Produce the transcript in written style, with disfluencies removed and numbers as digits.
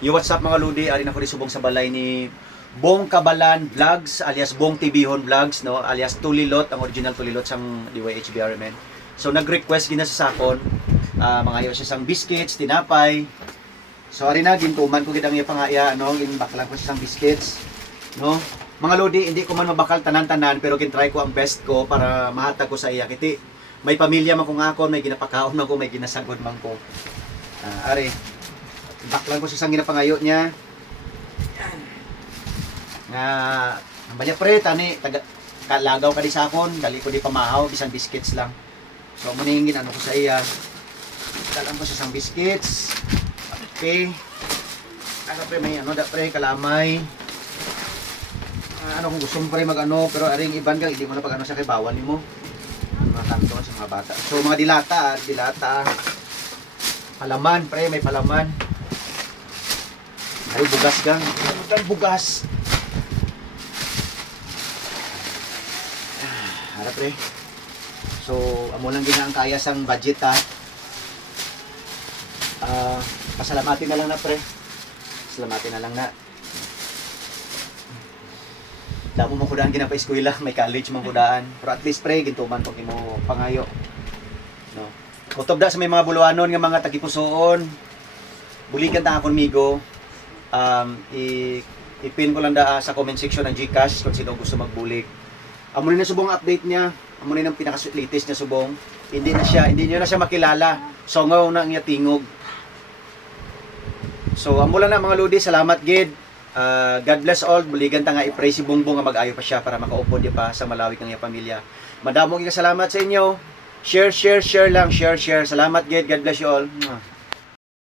Yung what's up mga ludi, ari na ko rin subong sa balay ni Bong Kabalan Vlogs alias Bong Tibihon Vlogs, no, alias Tulilot, ang original Tulilot sang DYHBR men. So nag-request gina sa sakon mga iyo siya sang biscuits, tinapay. So ari na gintuman ko gid ang iya pangaya, no, ginbaklan ko siya sang biscuits, no. Mga lodi, hindi ko man mabakal tanan-tanan pero gin-try ko ang best ko para mahatag ko sa iya kiti. May pamilya man ko ngakon, may ginapakaon man ko, may ginasagod man ko. Ari baklan ko sa sang ginapangayo niya. Nga ambanya pre tani taga kalagaw ka di sa akon, dali ko di pamahaw bisan biscuits lang. So mo ningin ano ko sa iya. Dalan ko sa sang biscuits. Okay. Ano pre may ano da pre kalamay. Ano kung gusto mo pre magano pero aring iban kang hindi mo na pag ano sa kay bawal nimo. Mga kanton sa mga bata. So mga dilata. Palaman pre, may palaman. Ay, bugas gang. Bugas. Harap pre. So, amo lang din ang kaya sang budget ha. Pasalamatin na lang na pre. Pasalamatin na lang na. Damo mo kudaan ginapa eskwela, may college mong kudaan. Pero at least pre, gintuman pag imo pangayo. No. Kutob da sa may mga buluanon nga mga tagipusoon. Buligan ta akon migo. I-pin ko lang da sa comment section ng GCash kung sino gusto magbulig. Amo na subong update niya. Amo na ang pinaka-latest niya subong. Hindi niyo na siya makilala. Songaw na ang iya tingog. So amo lang na mga lodi, salamat gid. God bless all. Buligan ta nga i-pray si Bongbong nga mag-ayo pa siya para makaupod di pa sa malawig ng iya pamilya. Madamo gyud salamat sa inyo. Share lang. Share. Salamat gid. God bless you all.